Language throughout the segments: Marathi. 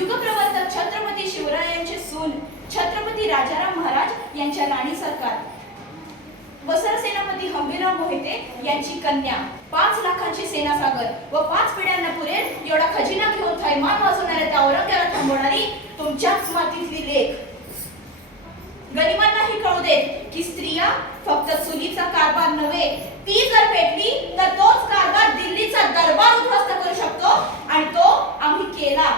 युगप्रवर्तक छत्रपती शिवरायांचे सून छत्रपती राजाराम महाराज यांच्या राणी सरकार व सरसेनापती हंबीरराव मोहिते यांची कन्या 5 लाखांची सेनासागर व 5 पिढ्यांना पुरेल एवढा खजिना घेऊन थैमान वाजवणाऱ्या त्या औरंगजेबाला थांबवणारी तुमच्याच मातीतली लेख. गनिमांनाही कळू देत की स्त्रिया फक्त चुलीचा कारभार नव्हे, ती जर पेटली तर तोच कारभार दिल्लीचा दरबार उद्ध्वस्त करू शकतो आणि तो आम्ही केला.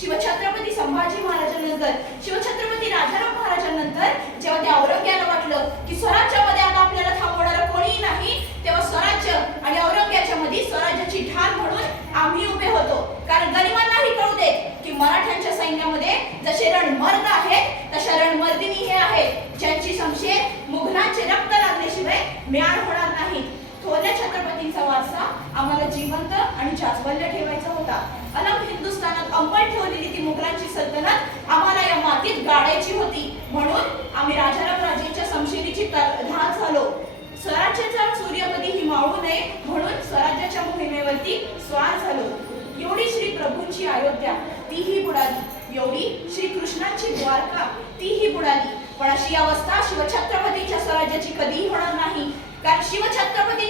शिवछत्रपती संभाजी महाराजांनंतर शिवछत्रपती राजाराम महाराजांनंतर जेव्हा त्या औरंगजेबाला वाटलं की स्वराज्यामध्ये आता आपल्याला थांबवणारं कोणीही नाही, तेव्हा स्वराज्य आणि औरंगजेबाच्या मध्ये स्वराज्याची ढाल म्हणून आम्ही उभे होतो. कारण गनिमांनाही कळू देत की मराठ्यांच्या सैन्यामध्ये जसे रणमर्द आहेत तशा रणमर्दिनी हे आहेत ज्यांची शमशेर मुघलांचे रक्त लागल्याशिवाय म्यान होणार नाही. थोरल्या छत्रपतींचा वारसा आम्हाला जिवंत आणि जाज्वल्य ठेवायचा होता. अलग हिंदुस्थानात अंमल ठेवलेली ती मुघलांची सल्तनत आम्हाला या मातीत गाडायची होती. म्हणून आम्ही राजाराम राजेंच्या शमशेरीची ढाल झालो. स्वराज्याचा सूर्य कधी हिमावू नये म्हणून स्वराज्याच्या मोहिमेवरती स्वार झालो. एवढी श्री प्रभूंची अयोध्या तीही बुडाली, एवढी श्री कृष्णांची द्वारका तीही बुडाली. पण अशी अवस्था शिवछत्रपतींच्या स्वराज्याची कधीही होणार नाही. कारण शिवछत्रपती